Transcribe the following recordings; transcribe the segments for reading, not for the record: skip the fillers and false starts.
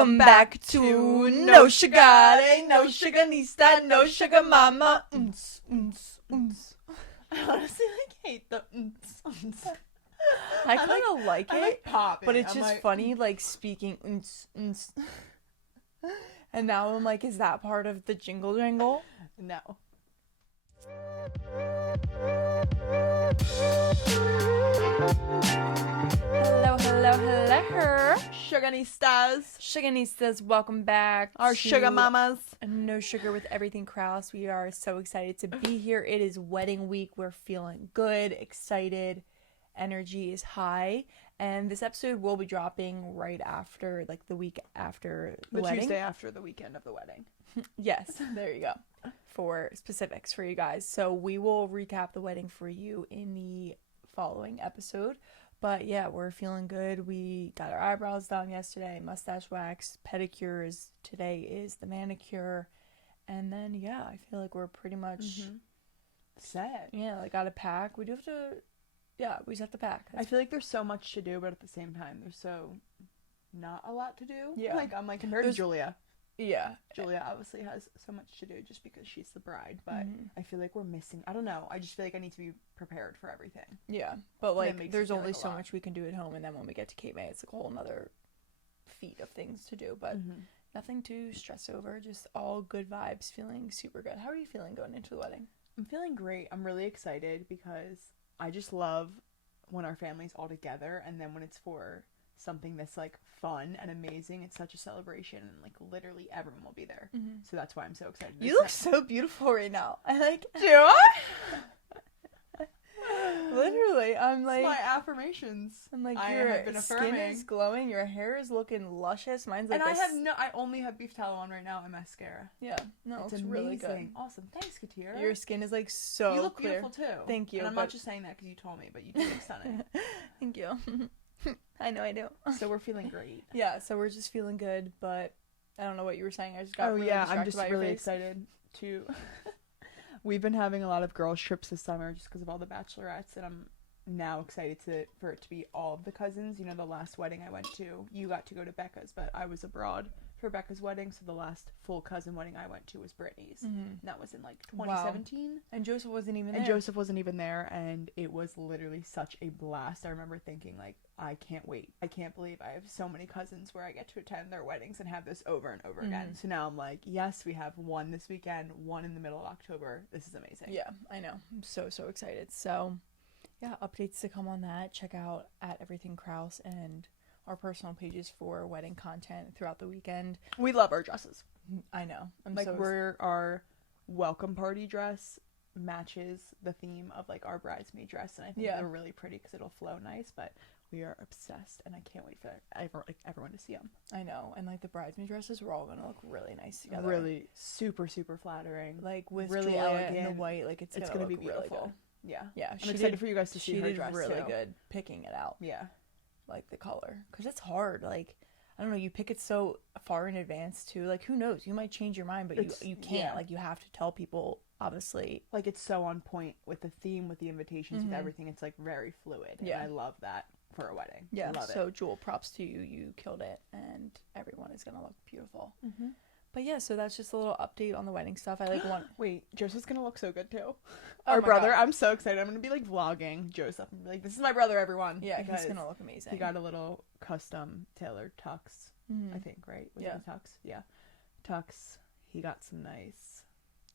Welcome back to No Sugar, no Sugarnista, no Sugar Mama. I honestly hate the I kind of like it, like popping. but it's I'm just like, funny, like speaking. And now I'm like, is that part of the jingle jangle? No. Hello. Sugarnistas, welcome back. our to sugar mamas. No Sugar with Everything Kraus. We are so excited to be here. It is wedding week. We're feeling good, excited. Energy is high. And this episode will be dropping right after, like the week after the wedding. Tuesday after the weekend of the wedding. Yes, there you go. For specifics for you guys. So we will recap the wedding for you in the following episode. But yeah, we're feeling good. We got our eyebrows done yesterday, mustache wax, pedicures. Today is the manicure. And then, yeah, I feel like we're pretty much set. Yeah, like got to pack. We do have to, yeah, we just have to pack. I feel like there's so much to do, but at the same time, there's so not a lot to do. Yeah. Like, I'm like, compared to Julia. Yeah. Julia obviously has so much to do just because she's the bride, but I feel like we're missing, I don't know, I just feel like I need to be prepared for everything. Yeah, but like there's feel only like a so lot. much we can do at home, and then when we get to Cape May, it's like a whole nother feat of things to do, but nothing to stress over, just all good vibes, feeling super good. How are you feeling going into the wedding? I'm feeling great. I'm really excited because I just love when our family's all together, and then when it's for something that's like fun and amazing, it's such a celebration, and like literally everyone will be there. So that's why I'm so excited. You look so beautiful right now. I like do I? literally, I'm like, it's my affirmations. I'm like, I your have been skin affirming. is glowing, your hair is looking luscious, mine's like And I only have beef tallow on right now and mascara. Yeah, no, It's it's really good. Awesome. Thanks, Katira. Your skin is like so you look clear. beautiful too. Thank you. And I'm not just saying that because you told me, but you do look stunning. Thank you. I know I do. So we're feeling great. Yeah, so we're just feeling good, but I don't know what you were saying. I just got really I'm distracted just by your really face. excited to. We've been having a lot of girls trips this summer just because of all the bachelorettes, and I'm now excited for it to be all of the cousins. You know, the last wedding I went to, you got to go to Becca's, but I was abroad for Becca's wedding, so the last full cousin wedding I went to was Brittany's. And that was in like 2017. Wow. And Joseph wasn't even there. And Joseph wasn't even there, and it was literally such a blast. I remember thinking, like, I can't wait. I can't believe I have so many cousins where I get to attend their weddings and have this over and over again. So now I'm like, yes, we have one this weekend, one in the middle of October. This is amazing. Yeah, I know. I'm so excited. So, yeah, updates to come on that. Check out at Everything Kraus and our personal pages for wedding content throughout the weekend. We love our dresses. I know. I'm like, so our welcome party dress matches the theme of like our bridesmaid dress, and I think they're really pretty because it'll flow nice, but we are obsessed, and I can't wait for everyone to see them. I know, and like the bridesmaid dresses, we're all gonna look really nice together. Really super flattering. Like with really Julia elegant in the white, like it's gonna be beautiful. Really good. Yeah, yeah. I'm excited for you guys to see her did dress really too. good picking it out. Yeah, like the color, because it's hard. Like, I don't know, you pick it so far in advance too. Like, who knows? You might change your mind, but you can't. Yeah. Like, you have to tell people. Obviously, like it's so on point with the theme, with the invitations, with everything. It's like very fluid. Yeah, and I love that for a wedding. Yeah, love so it. Jewel, props to you. You killed it, and everyone is gonna look beautiful. But yeah, so that's just a little update on the wedding stuff. I like want. Wait, Joseph's gonna look so good too. Oh Our my brother, God. I'm so excited. I'm gonna be like vlogging Joseph and be like, "This is my brother, everyone." Yeah, he's gonna look amazing. He got a little custom tailored tux, I think, right? Was it a tux? Yeah, tux. He got some nice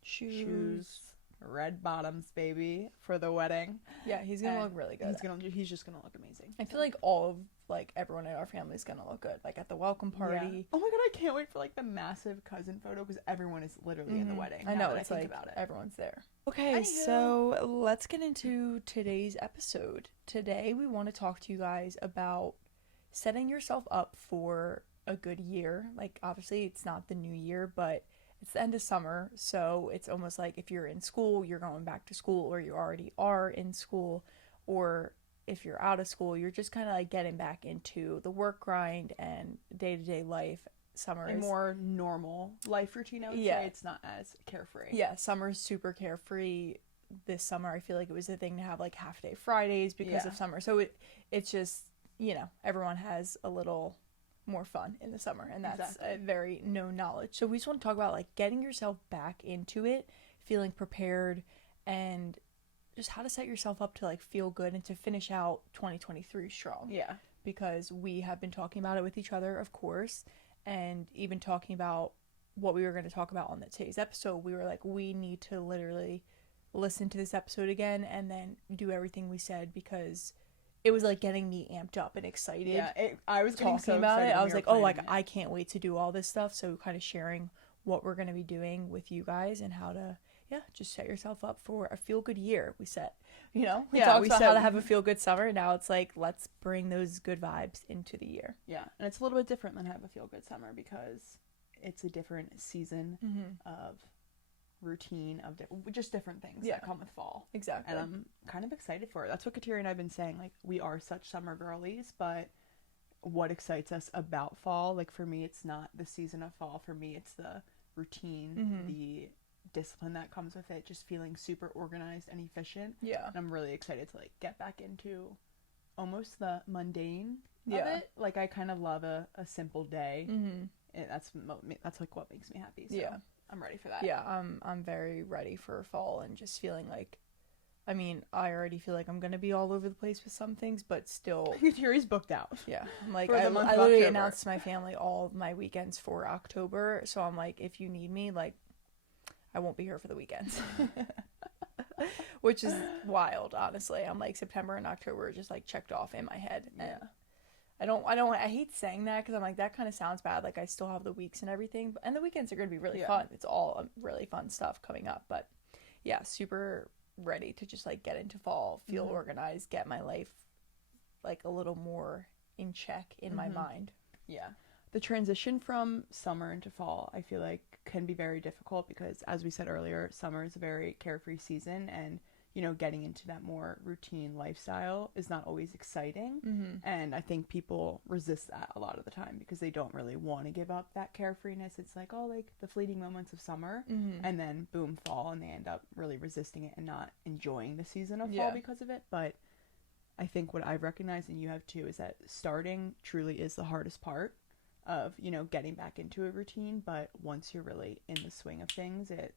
shoes. Red bottoms, baby, for the wedding. Yeah, he's gonna look really good. He's just gonna look amazing. I feel like all of like everyone in our family is gonna look good. Like at the welcome party. Yeah. Oh my god, I can't wait for like the massive cousin photo because everyone is literally in the wedding. I know, now that it's I think like about it. everyone's there. Okay, so let's get into today's episode. Today we want to talk to you guys about setting yourself up for a good year. Like, obviously it's not the new year, but it's the end of summer, so it's almost like if you're in school, you're going back to school, or you already are in school, or if you're out of school, you're just kind of like getting back into the work grind and day-to-day life. Summer is more normal life routine, I would say. It's not as carefree. Yeah, summer's super carefree. This summer, I feel like it was a thing to have like half-day Fridays because of summer. So it's just, you know, everyone has a little more fun in the summer, and that's Exactly. a very known knowledge. So we just want to talk about like getting yourself back into it, feeling prepared, and just how to set yourself up to like feel good and to finish out 2023 strong. Yeah. Because we have been talking about it with each other, of course, and even talking about what we were going to talk about on today's episode. We were like, we need to literally listen to this episode again and then do everything we said, because it was like getting me amped up and excited. Yeah, I was getting talking so about excited it. I when was we like, were oh, like planning I can't wait to do all this stuff. So kind of sharing what we're going to be doing with you guys and how to, just set yourself up for a feel good year. We said, we talked about how to have a feel good summer. Now it's like, let's bring those good vibes into the year. Yeah, and it's a little bit different than have a feel good summer because it's a different season of routine, of just different things that come with fall. Exactly. And I'm kind of excited for it. That's what Kateri and I have been saying. Like, we are such summer girlies, but what excites us about fall, like for me, it's not the season of fall. For me, it's the routine, the discipline that comes with it, just feeling super organized and efficient. Yeah. And I'm really excited to like get back into almost the mundane of it. Like, I kind of love a simple day. And that's like what makes me happy. So I'm ready for that. Yeah, I'm very ready for fall and just feeling like, I mean, I already feel like I'm gonna be all over the place with some things, but still. Kateri's booked out. Yeah, I'm like, For I the month of literally October. announced to my family all of my weekends for October, so I'm like, if you need me, like, I won't be here for the weekends. Which is wild, honestly. I'm like, September and October are just like checked off in my head. And I hate saying that because I'm like, that kind of sounds bad. Like, I still have the weeks and everything, and the weekends are going to be really fun. It's all really fun stuff coming up. But yeah, super ready to just like get into fall, feel organized, get my life like a little more in check in my mind. Yeah. The transition from summer into fall, I feel like, can be very difficult because, as we said earlier, summer is a very carefree season, and getting into that more routine lifestyle is not always exciting. And I think people resist that a lot of the time because they don't really want to give up that carefreeness. It's like, oh, like the fleeting moments of summer, and then boom, fall, and they end up really resisting it and not enjoying the season of fall because of it. But I think what I've recognized, and you have too, is that starting truly is the hardest part of getting back into a routine. But once you're really in the swing of things, it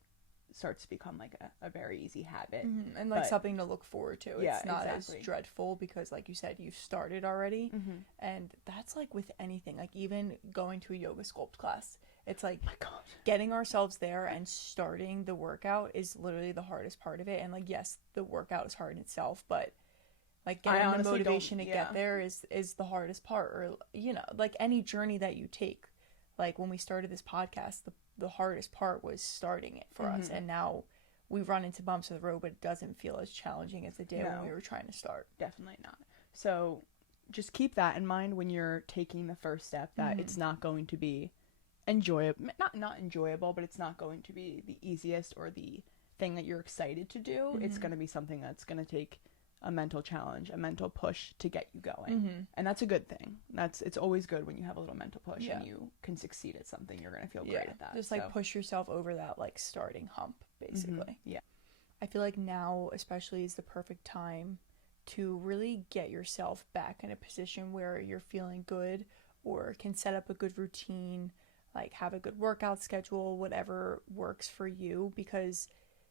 starts to become like a very easy habit, and like something to look forward to. It's not exactly. as dreadful because, like you said, you've started already. And that's like with anything, like even going to a yoga sculpt class, it's like, my God, getting ourselves there and starting the workout is literally the hardest part of it. And like, yes, the workout is hard in itself, but like getting the motivation to get there is the hardest part. Or like any journey that you take, like when we started this podcast, the hardest part was starting it for us, and now we run into bumps in the road, but it doesn't feel as challenging as it did when we were trying to start. Definitely not. So just keep that in mind when you're taking the first step, that it's not going to be enjoyable, not enjoyable, but it's not going to be the easiest or the thing that you're excited to do. It's going to be something that's going to take a mental challenge, a mental push to get you going. And that's a good thing. It's always good when you have a little mental push and you can succeed at something. You're going to feel great at that. Just like push yourself over that like starting hump, basically. Yeah. I feel like now especially is the perfect time to really get yourself back in a position where you're feeling good or can set up a good routine, like have a good workout schedule, whatever works for you, because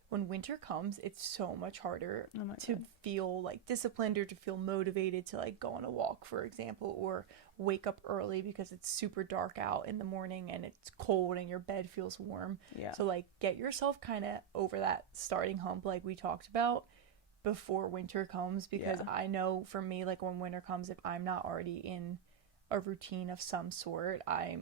when winter comes, it's so much harder to feel like disciplined or to feel motivated to like go on a walk, for example, or wake up early because it's super dark out in the morning and it's cold and your bed feels warm. Yeah. So like get yourself kind of over that starting hump like we talked about before winter comes, because I know for me, like when winter comes, if I'm not already in a routine of some sort, I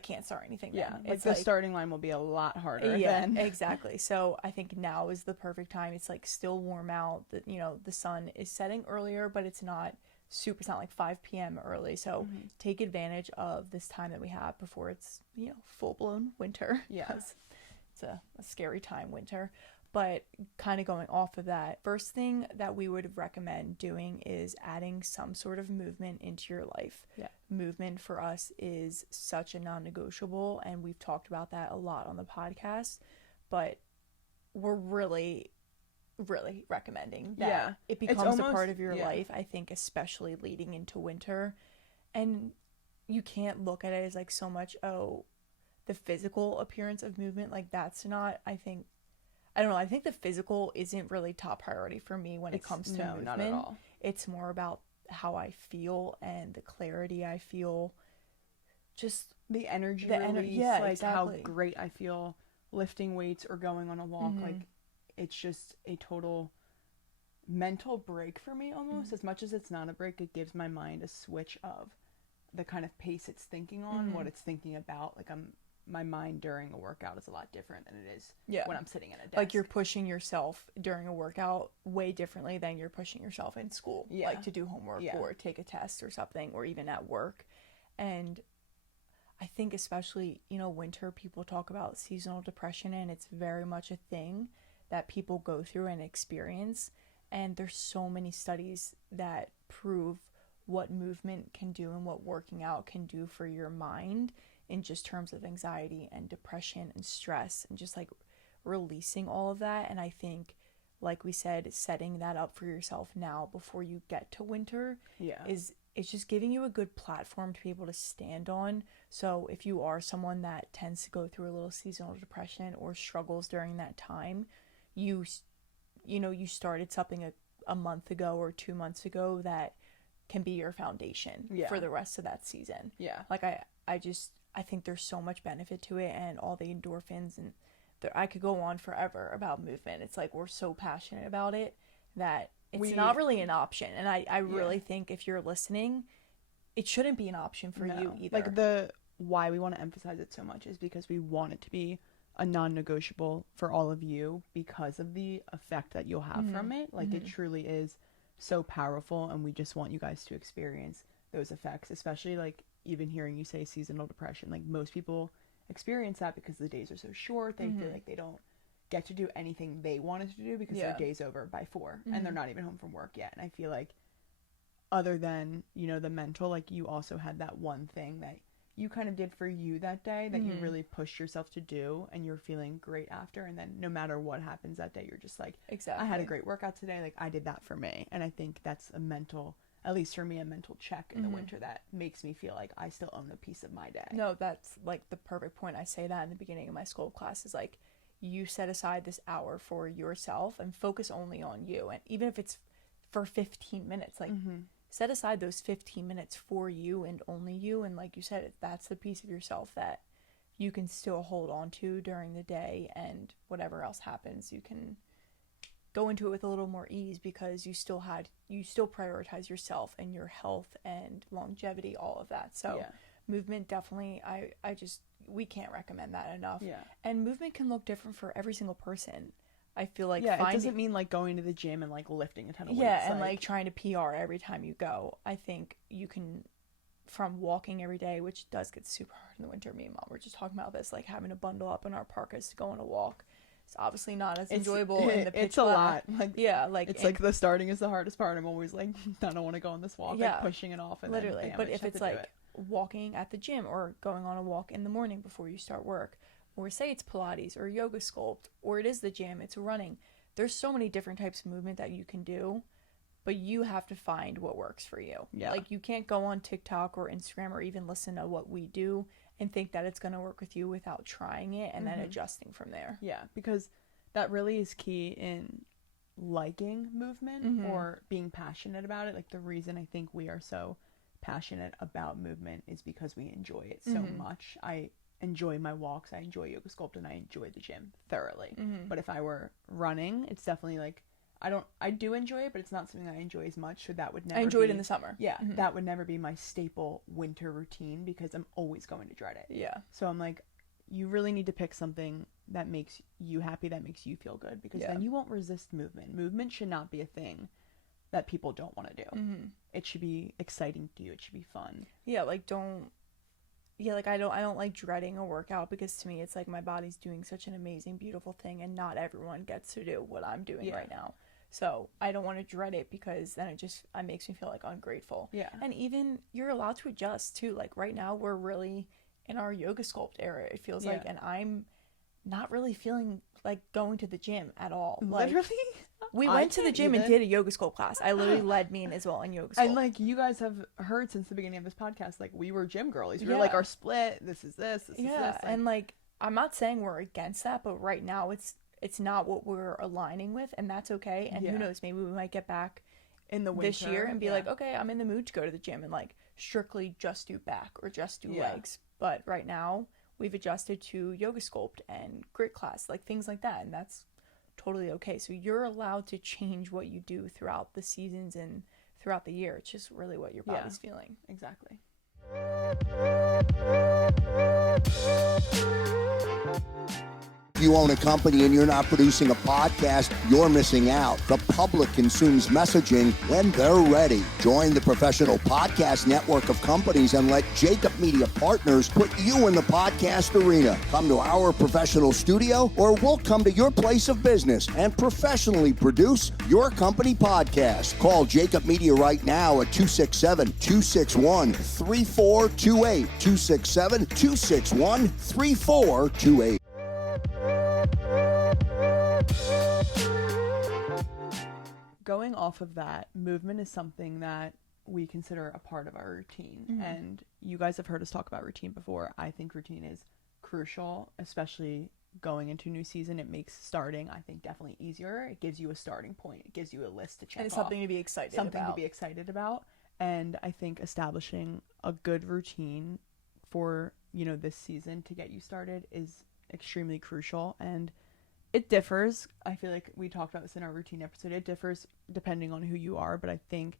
can't start anything then. Like it's the starting line will be a lot harder. Yeah, exactly. So I think now is the perfect time. It's like still warm out. The sun is setting earlier, but it's not like 5 p.m. early. So take advantage of this time that we have before it's, full blown winter. Yeah. It's a scary time, winter. But kind of going off of that, first thing that we would recommend doing is adding some sort of movement into your life. Yeah. Movement for us is such a non-negotiable, and we've talked about that a lot on the podcast, but we're really, really recommending that it becomes a part of your life, I think, especially leading into winter. And you can't look at it as like so much, oh, the physical appearance of movement. Like that's not, I don't know, I think the physical isn't really top priority for me when it comes to movement. Not at all. It's more about how I feel and the clarity I feel, just the energy release, yeah, like exactly. how great I feel lifting weights or going on a walk. Like it's just a total mental break for me almost. As much as it's not a break, it gives my mind a switch of the kind of pace it's thinking on, what it's thinking about. Like my mind during a workout is a lot different than it is when I'm sitting at a desk. Like you're pushing yourself during a workout way differently than you're pushing yourself in school, like to do homework or take a test or something, or even at work. And I think especially, you know, winter, people talk about seasonal depression, and it's very much a thing that people go through and experience. And there's so many studies that prove what movement can do and what working out can do for your mind in just terms of anxiety and depression and stress and just like releasing all of that. And I think, like we said, setting that up for yourself now before you get to winter it's just giving you a good platform to be able to stand on. So if you are someone that tends to go through a little seasonal depression or struggles during that time, you started something a month ago or 2 months ago that can be your foundation for the rest of that season. Like I think there's so much benefit to it, and all the endorphins, and I could go on forever about movement. It's like we're so passionate about it that it's not really an option. And I really think if you're listening, it shouldn't be an option for you either. Like why we want to emphasize it so much is because we want it to be a non-negotiable for all of you because of the effect that you'll have from it. Like it truly is so powerful, and we just want you guys to experience those effects, especially like even hearing you say seasonal depression. Like most people experience that because the days are so short. They feel like they don't get to do anything they wanted to do because their day's over by 4 and they're not even home from work yet. And I feel like other than, you know, the mental, like you also had that one thing that you kind of did for you that day that you really pushed yourself to do, and you're feeling great after. And then no matter what happens that day, you're just like, I had a great workout today. Like I did that for me. And I think that's a mental, at least for me, a mental check in the winter that makes me feel like I still own a piece of my day. No, that's like the perfect point. I say that in the beginning of my school class is like, you set aside this hour for yourself and focus only on you. And even if it's for 15 minutes, like set aside those 15 minutes for you and only you. And like you said, that's the piece of yourself that you can still hold on to during the day, and whatever else happens, you can go into it with a little more ease because you still prioritize yourself and your health and longevity, all of that. So movement, definitely, we can't recommend that enough. And movement can look different for every single person. I feel like it doesn't mean like going to the gym and like lifting a ton of weights. And like trying to PR every time you go. I think you can, from walking every day, which does get super hard in the winter. Me and Mom were just talking about this, like having to bundle up in our parkas to go on a walk. It's obviously not as enjoyable in the pitch It's a lot. Like it's like the starting is the hardest part. I'm always like, I don't want to go on this walk. Like pushing it off. And literally. Then, but if it's like walking at the gym or going on a walk in the morning before you start work, or say it's Pilates or yoga sculpt, or it is the gym, it's running. There's so many different types of movement that you can do, but you have to find what works for you. Like you can't go on TikTok or Instagram or even listen to what we do and think that it's going to work with you without trying it and then adjusting from there. Because that really is key in liking movement or being passionate about it. Like the reason I think we are so passionate about movement is because we enjoy it so much. I enjoy my walks, I enjoy yoga sculpt, and I enjoy the gym thoroughly. But if I were running, it's definitely like I do enjoy it, but it's not something I enjoy as much. So that would never I enjoy it in the summer. That would never be my staple winter routine because I'm always going to dread it. So I'm like, you really need to pick something that makes you happy, that makes you feel good, because then you won't resist movement. Movement should not be a thing that people don't want to do. It should be exciting to you. It should be fun. I don't like dreading a workout, because to me it's like my body's doing such an amazing, beautiful thing, and not everyone gets to do what I'm doing right now. So I don't want to dread it, because then it makes me feel like ungrateful. And even you're allowed to adjust too. Like right now we're really in our yoga sculpt era, it feels like, and I'm not really feeling like going to the gym at all. Literally, We went to the gym and did a yoga school class. I literally led me and Isabel in yoga school. And like you guys have heard since the beginning of this podcast, like we were gym girlies. We were like our split. This is this. This is this. Like, and like I'm not saying we're against that, but right now it's not what we're aligning with, and that's okay. And who knows, maybe we might get back in the winter, this year and be like, okay, I'm in the mood to go to the gym and like strictly just do back or just do legs. But right now we've adjusted to yoga sculpt and grit class, like things like that, and that's totally okay. So you're allowed to change what you do throughout the seasons and throughout the year. It's just really what your body's feeling. Exactly. If you own a company and you're not producing a podcast, you're missing out. The public consumes messaging when they're ready. Join the professional podcast network of companies and let Jacob Media Partners put you in the podcast arena. Come to our professional studio or we'll come to your place of business and professionally produce your company podcast. Call Jacob Media right now at 267-261-3428. 267-261-3428. Going off of that, movement is something that we consider a part of our routine. And you guys have heard us talk about routine before. I think routine is crucial, especially going into a new season. It makes starting, I think, definitely easier. It gives you a starting point. It gives you a list to check and it's off. something to be excited about. And I think establishing a good routine for, this season to get you started is extremely crucial. And it differs. I feel like we talked about this in our routine episode. It differs depending on who you are, but I think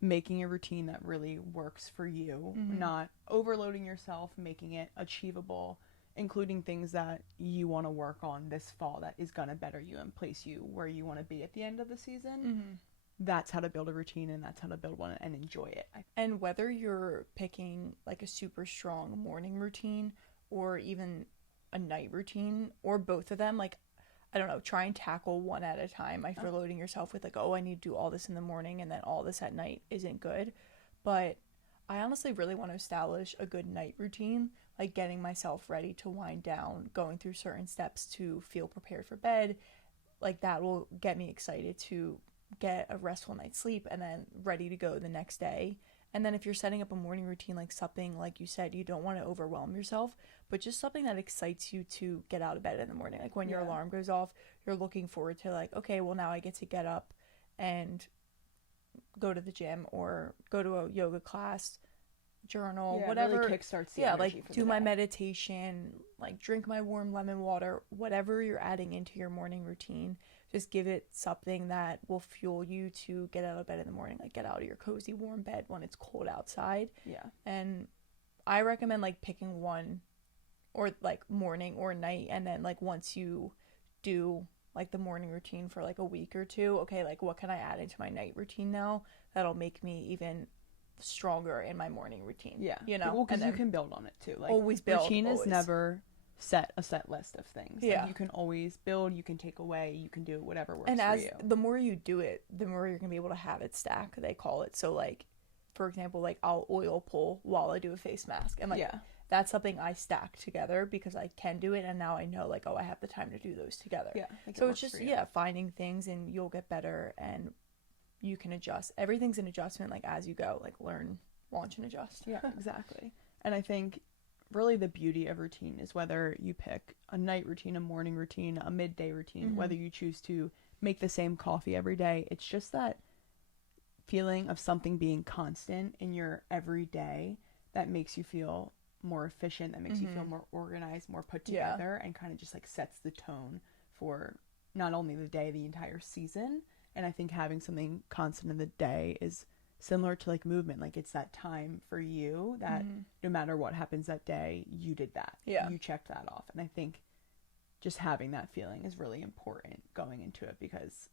making a routine that really works for you, not overloading yourself, making it achievable, including things that you want to work on this fall that is going to better you and place you where you want to be at the end of the season. That's how to build a routine, and that's how to build one and enjoy it. And whether you're picking like a super strong morning routine or even a night routine or both of them, like I don't know, try and tackle one at a time. If you're loading yourself with like, oh, I need to do all this in the morning and then all this at night isn't good. But I honestly really want to establish a good night routine, like getting myself ready to wind down, going through certain steps to feel prepared for bed. Like that will get me excited to get a restful night's sleep and then ready to go the next day. And then if you're setting up a morning routine, like something, like you said, you don't want to overwhelm yourself, but just something that excites you to get out of bed in the morning. Like when your alarm goes off, you're looking forward to like, okay, well now I get to get up and go to the gym or go to a yoga class, journal, whatever. Really kickstarts the energy like for do the my day. meditation, like drink my warm lemon water, whatever you're adding into your morning routine. Just give it something that will fuel you to get out of bed in the morning, like get out of your cozy warm bed when it's cold outside. And I recommend like picking one or like morning or night, and then like once you do like the morning routine for like a week or two, okay, like what can I add into my night routine now that'll make me even stronger in my morning routine? Well, because you can build on it too. Like always build. Routine is never a set list of things. Yeah. Like, you can always build, you can take away, you can do whatever works and for as you. the more you do it, the more you're gonna be able to have it stack, they call it. So like for example, like I'll oil pull while I do a face mask, and like that's something I stack together because I can do it, and now I know like, oh, I have the time to do those together. So it's just finding things, and you'll get better, and you can adjust. Everything's an adjustment, like as you go, like learn, launch, and adjust. Exactly. And I think really the beauty of routine is whether you pick a night routine, a morning routine, a midday routine, whether you choose to make the same coffee every day. It's just that feeling of something being constant in your everyday that makes you feel more efficient, that makes you feel more organized, more put together, and kind of just like sets the tone for not only the day, the entire season. And I think having something constant in the day is similar to like movement. Like it's that time for you that no matter what happens that day, you did that. You checked that off. And I think just having that feeling is really important going into it, because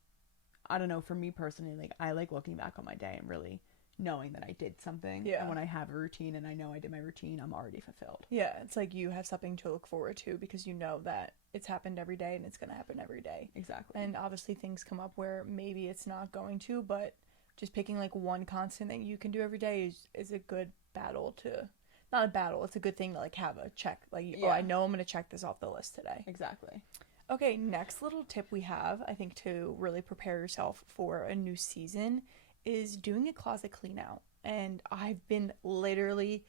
I don't know, for me personally, like I like looking back on my day and really knowing that I did something. And when I have a routine and I know I did my routine, I'm already fulfilled. It's like you have something to look forward to because you know that it's happened every day and it's going to happen every day. Exactly. And obviously things come up where maybe it's not going to, but just picking like one constant that you can do every day is a good battle to, not a battle, it's a good thing to like have a check. Like, oh, I know I'm going to check this off the list today. Exactly. Okay, next little tip we have, I think, to really prepare yourself for a new season is doing a closet clean out. And I've been literally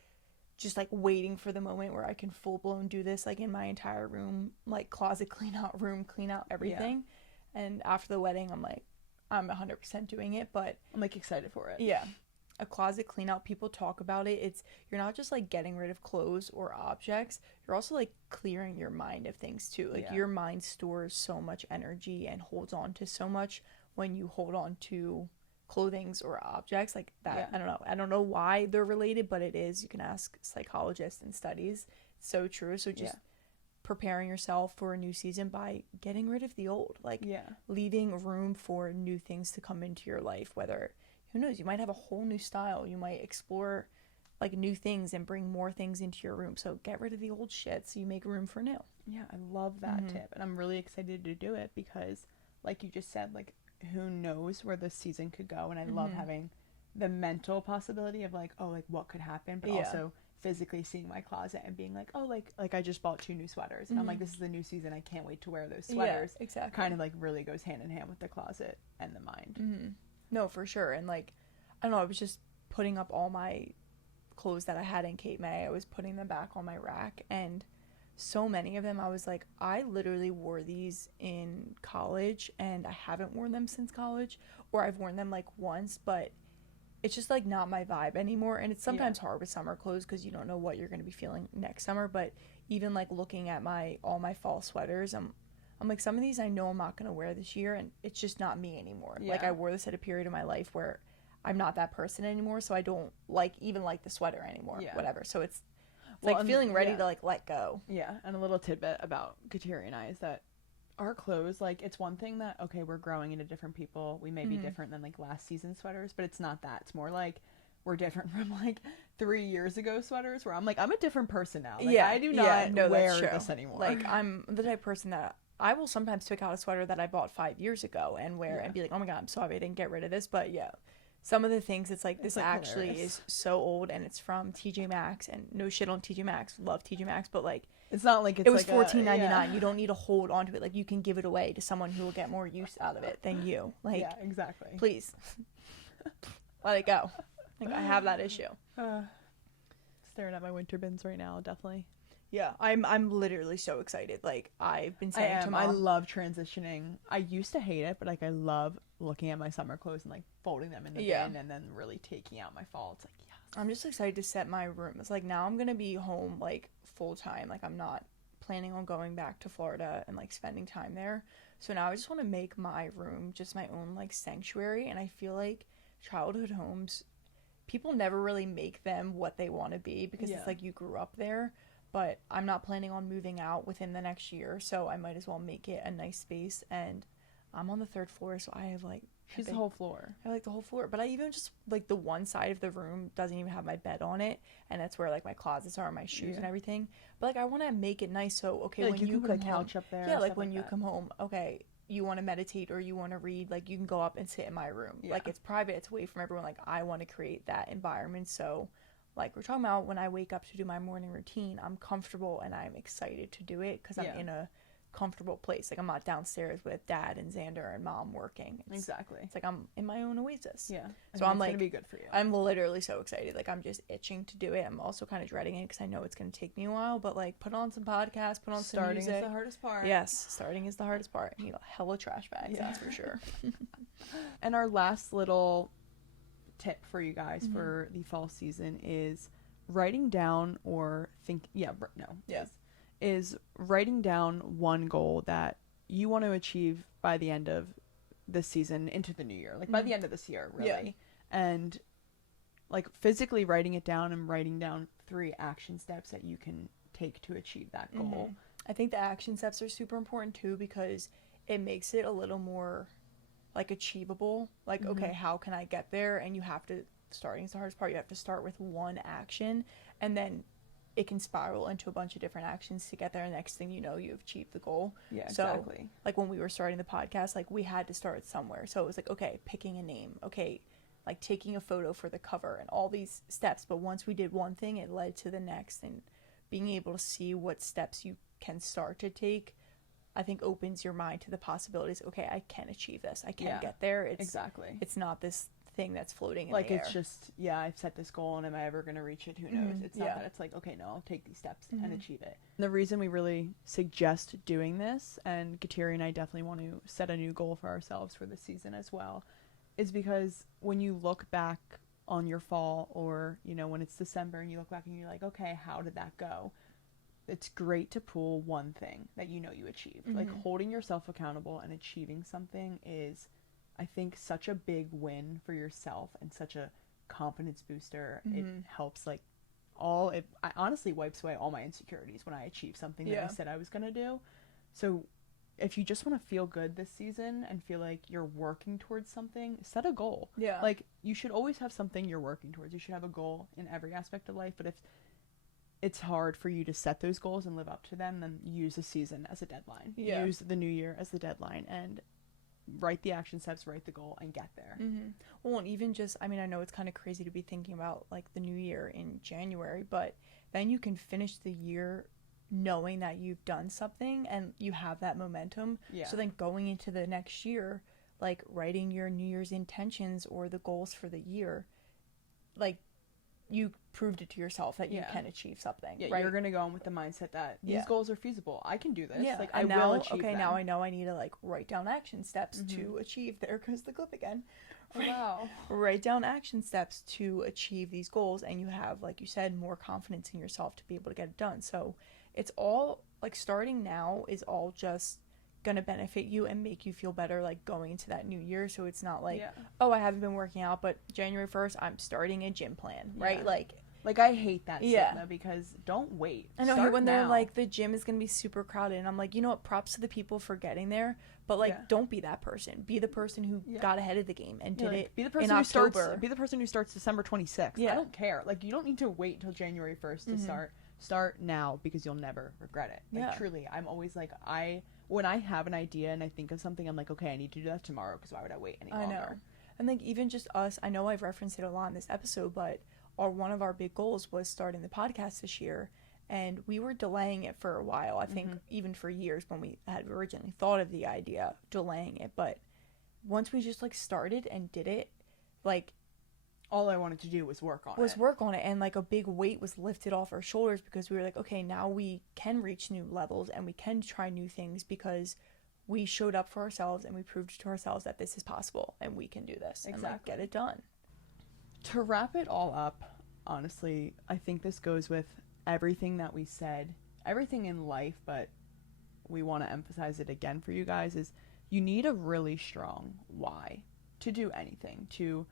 just like waiting for the moment where I can full blown do this, like in my entire room, like closet clean out, room clean out, everything. Yeah. And after the wedding, I'm like, I'm 100% doing it, but I'm like excited for it. yeah. A closet clean out, people talk about it. It's, you're not just like getting rid of clothes or objects, you're also like clearing your mind of things too. Like your mind stores so much energy and holds on to so much when you hold on to clothings or objects like that. I don't know why they're related, but it is. You can ask psychologists and studies. It's so true. So just preparing yourself for a new season by getting rid of the old, like leaving room for new things to come into your life. Whether, who knows, you might have a whole new style, you might explore like new things and bring more things into your room. So get rid of the old shit so you make room for new. Yeah, I love that tip, and I'm really excited to do it because, like you just said, like, who knows where this season could go, and I love having the mental possibility of like, oh, like what could happen, but also physically seeing my closet and being like, oh, like I just bought 2 new sweaters, and I'm like, this is the new season, I can't wait to wear those sweaters. Yeah, exactly. Kind of like really goes hand in hand with the closet and the mind. No, for sure. And like, I don't know, I was just putting up all my clothes that I had in Cape May. I was putting them back on my rack, and so many of them I was like, I literally wore these in college and I haven't worn them since college, or I've worn them like once, but it's just like not my vibe anymore. And it's sometimes hard with summer clothes because you don't know what you're going to be feeling next summer. But even like looking at all my fall sweaters, I'm like, some of these I know I'm not going to wear this year, and it's just not me anymore. Like, I wore this at a period of my life where I'm not that person anymore, so I don't even like the sweater anymore, whatever. So it's like feeling ready to like let go. Yeah, and a little tidbit about Kateri and I is that our clothes, like, it's one thing that, okay, we're growing into different people. We may be different than like last season's sweaters, but it's not that. It's more like we're different from like 3 years ago sweaters where I'm like, I'm a different person now. Like, I do not wear this anymore. Like, I'm the type of person that I will sometimes pick out a sweater that I bought 5 years ago and wear and be like, oh my God, I'm sorry I didn't get rid of this. But some of the things, it's like, this like actually hilarious. Is so old, and it's from TJ Maxx, and no shit on TJ Maxx, love TJ Maxx, but like, it's not like it was like $14.99. You don't need to hold on to it. Like, you can give it away to someone who will get more use out of it than you. Like, yeah, exactly. Please let it go. Like, I have that issue. Staring at my winter bins right now, definitely. Yeah, I'm literally so excited. Like, I've been saying to Mom, I love transitioning. I used to hate it, but like, I love looking at my summer clothes and like folding them in the bin and then really taking out my fall. It's like, yes. I'm just excited to set my room. It's like, now I'm gonna be home like full time. Like, I'm not planning on going back to Florida and like spending time there. So now I just want to make my room just my own like sanctuary. And I feel like childhood homes, people never really make them what they want to be because it's like you grew up there. But I'm not planning on moving out within the next year, so I might as well make it a nice space. And I'm on the 3rd floor, so I have like... She's the whole floor. I like the whole floor. But I even just, like, the one side of the room doesn't even have my bed on it. And that's where, like, my closets are, my shoes and everything. But, like, I want to make it nice so, okay, like, when you can come put a couch up there. Yeah, like, when you come home, okay, you want to meditate or you want to read, like, you can go up and sit in my room. Like, it's private, it's away from everyone. Like, I want to create that environment so... Like, we're talking about when I wake up to do my morning routine, I'm comfortable and I'm excited to do it because I'm in a comfortable place. Like, I'm not downstairs with Dad and Xander and Mom working. Exactly. It's like I'm in my own oasis. Yeah. So I'm like, it's gonna be good for you. I'm literally so excited. Like, I'm just itching to do it. I'm also kind of dreading it because I know it's going to take me a while. But like, put on some podcasts, put on some music. Starting is the hardest part. Yes, starting is the hardest part. You know, hella trash bags. That's for sure. And our last little tip for you guys for the fall season is writing down is writing down one goal that you want to achieve by the end of this season into the new year, like by the end of this year, really. And like physically writing it down and writing down 3 action steps that you can take to achieve that goal. I think the action steps are super important too because it makes it a little more like achievable. Like, okay, how can I get there? And you have to, starting is the hardest part, you have to start with one action and then it can spiral into a bunch of different actions to get there. And next thing you know, you've achieved the goal. Yeah, exactly. So, like when we were starting the podcast, like we had to start somewhere. So it was like, okay, picking a name, okay, like taking a photo for the cover and all these steps. But once we did one thing, it led to the next, and being able to see what steps you can start to take, I think opens your mind to the possibilities. Okay, I can achieve this. I can Yeah, get there. exactly. It's not this thing that's floating in Like, the air. it's just, I've set this goal, and am I ever going to reach it? Who knows? It's not that it's like, okay, no, I'll take these steps and achieve it. The reason we really suggest doing this, and Kateri and I definitely want to set a new goal for ourselves for this season as well, is because when you look back on your fall, or, when it's December and you look back and you're like, okay, how did that go? It's great to pull one thing that you achieved. Like, holding yourself accountable and achieving something is, I think, such a big win for yourself and such a confidence booster. It helps, like, I honestly wipes away all my insecurities when I achieve something that I said I was going to do. So if you just want to feel good this season and feel like you're working towards something, set a goal. Yeah. Like, you should always have something you're working towards. You should have a goal in every aspect of life. But if it's hard for you to set those goals and live up to them, then use the season as a deadline. Yeah. Use the new year as the deadline, and write the action steps, write the goal, and get there. Well, and even just, I mean, I know it's kind of crazy to be thinking about, like, the new year in January, but then you can finish the year knowing that you've done something and you have that momentum. Yeah. So then going into the next year, like, writing your New Year's intentions or the goals for the year, like, you proved it to yourself that you can achieve something. Yeah, right? you're gonna go in with the mindset that these goals are feasible. I can do this. Yeah. Like, and I will achieve them. now I know I need to, like, write down action steps to achieve. There goes the clip again. Oh, wow. Write down action steps to achieve these goals, and you have, like you said, more confidence in yourself to be able to get it done. So it's all, like, starting now is all just gonna benefit you and make you feel better, like, going into that new year. So it's not like, oh, I haven't been working out, but January 1st I'm starting a gym plan, right? Like, I hate that stigma, because don't wait. I know. Start when now. they're like, the gym is gonna be super crowded, and I'm like, you know what, props to the people for getting there, but, like, don't be that person. Be the person who got ahead of the game and did it be the person in who October. Be the person who starts December 26th. I don't care. Like, you don't need to wait till January 1st to start. Start now, because you'll never regret it. Like, truly, I'm always like, when I have an idea and I think of something, I'm like, okay, I need to do that tomorrow, because why would I wait any longer? I know. And, like, even just us, I know I've referenced it a lot in this episode, but one of our big goals was starting the podcast this year, and we were delaying it for a while. I think even for years, when we had originally thought of the idea, delaying it. But once we just, like, started and did it, like, all I wanted to do was work on it. And, like, a big weight was lifted off our shoulders, because we were like, okay, now we can reach new levels and we can try new things, because we showed up for ourselves and we proved to ourselves that this is possible and we can do this and, like, get it done. To wrap it all up, honestly, I think this goes with everything that we said, everything in life, but we want to emphasize it again for you guys, is you need a really strong why to do anything. To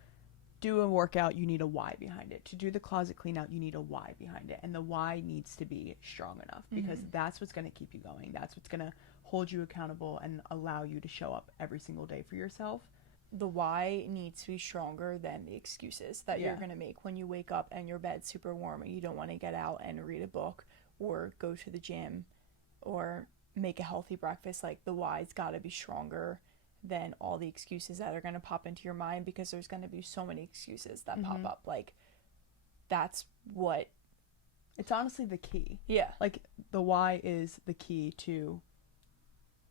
do a workout, you need a why behind it. To do the closet clean out, you need a why behind it. And the why needs to be strong enough, because that's what's going to keep you going. That's what's going to hold you accountable and allow you to show up every single day for yourself. The why needs to be stronger than the excuses that you're going to make when you wake up and your bed's super warm and you don't want to get out and read a book or go to the gym or make a healthy breakfast. Like, the why's got to be stronger than all the excuses that are going to pop into your mind, because there's going to be so many excuses that pop up. Like, that's what... It's honestly the key. Yeah. Like, the why is the key to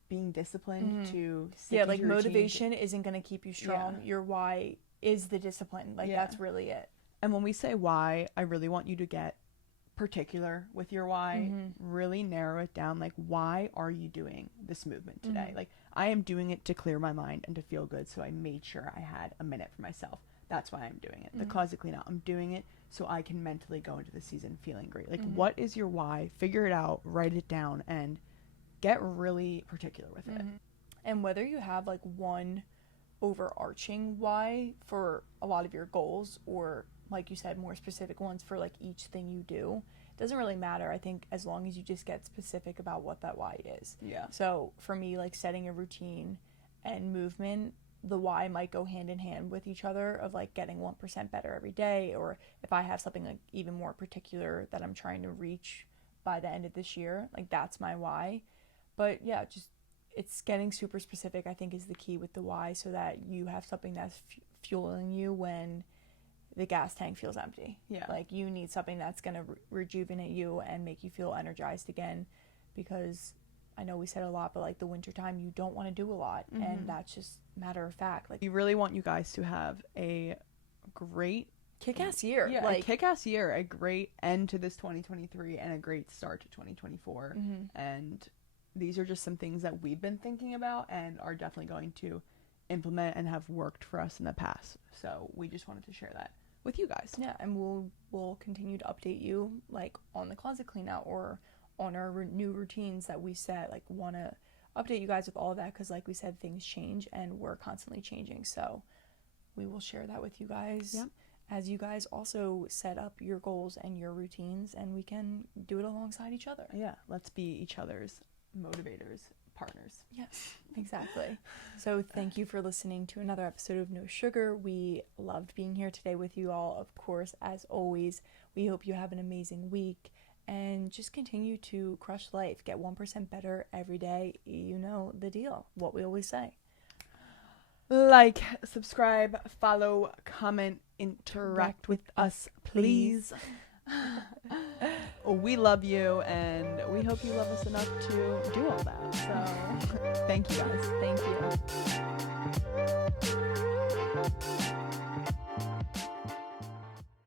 being disciplined, to like, motivation isn't going to keep you strong. Your why is the discipline. Like, that's really it. And when we say why, I really want you to get particular with your why. Really narrow it down. Like, why are you doing this movement today? Like, I am doing it to clear my mind and to feel good, so I made sure I had a minute for myself. That's why I'm doing it. The closet clean out, I'm doing it so I can mentally go into the season feeling great. Like, what is your why? Figure it out, write it down, and get really particular with it. And whether you have, like, one overarching why for a lot of your goals, or, like you said, more specific ones for, like, each thing you do, it doesn't really matter. I think as long as you just get specific about what that why is. So for me, like, setting a routine and movement, the why might go hand in hand with each other, of, like, getting 1% better every day, or if I have something, like, even more particular that I'm trying to reach by the end of this year, like, that's my why. But yeah, just, it's getting super specific, I think, is the key with the why, so that you have something that's fueling you when the gas tank feels empty. Like, you need something that's going to rejuvenate you and make you feel energized again, because I know we said a lot, but like the winter time, you don't want to do a lot. And that's just matter of fact. Like, we really want you guys to have a great kick-ass year. Yeah, like a kick-ass year, a great end to this 2023 and a great start to 2024. And these are just some things that we've been thinking about and are definitely going to implement and have worked for us in the past. So we just wanted to share that with you guys. Yeah, and we'll continue to update you like on the closet clean out or on our new routines that we set. Like, want to update you guys with all of that because, like we said, things change and we're constantly changing. So we will share that with you guys. Yep. As you guys also set up your goals and your routines, and we can do it alongside each other. Yeah, let's be each other's motivators, partners. Yes, exactly. So thank you for listening to another episode of No Sugar. We loved being here today with you all. Of course, as always, we hope you have an amazing week and just continue to crush life. Get 1% better every day. You know the deal, what we always say. Like, subscribe, follow, comment, interact with us, please. We love you, and we hope you love us enough to do all that. So, thank you guys. Thank you.